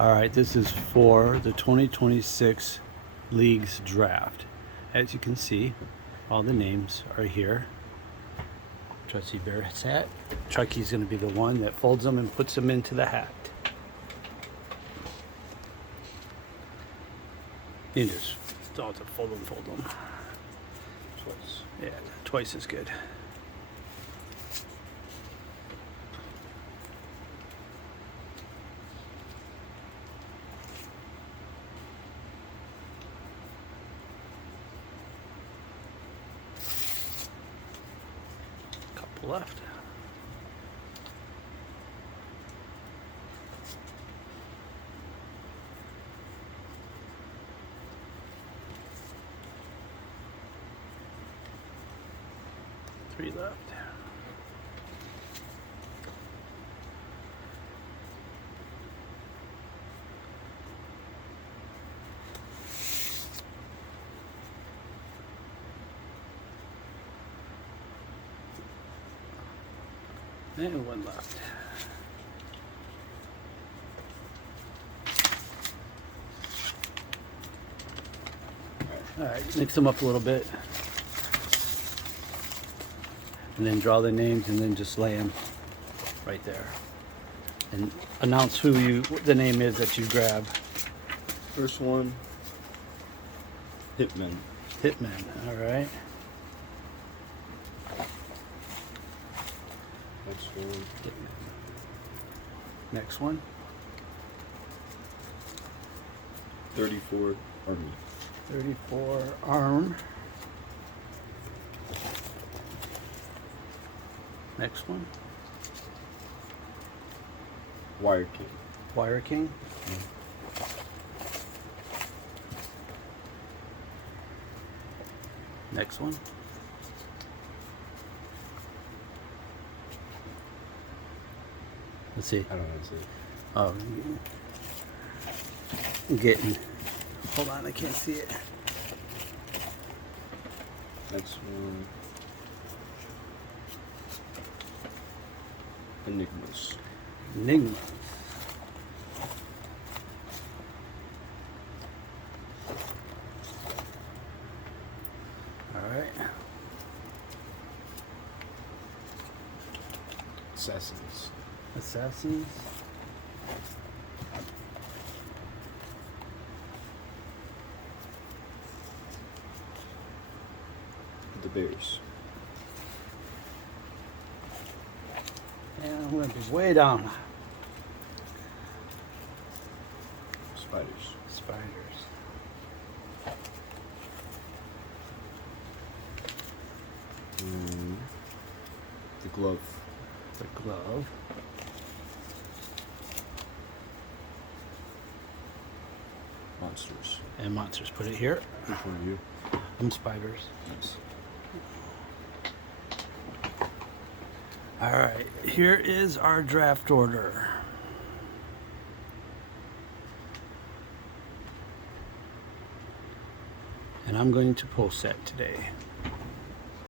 Alright, this is for the 2026 Leagues draft. As you can see, all the names are here. Trusty Bear's hat. Chucky's going to be the one that folds them and puts them into the hat. You just don't have to fold them. Twice. Yeah, twice is good. Couple left. Three left. And one left. All right, mix them up a little bit. And then draw the names and then just lay them right there. And announce who the name is that you grab. First one, Hitman. Hitman, all right. Next one, Hitman. Next one. 34 Army. 34 Arm. Next one. Wire King. Wire King. Next one. Let's see. I don't know what to say. Oh, I'm getting. Hold on, I can't see it. Next one, Enigmas. Enigma. All right. Assassins. Assassins. The Bears. And I'm going to be way down. Spiders. Spiders. The Glove. The glove. Monsters. And monsters. Put it here. Which one are you? I'm spiders. Nice. All right. Here is our draft order. And I'm going to post that today.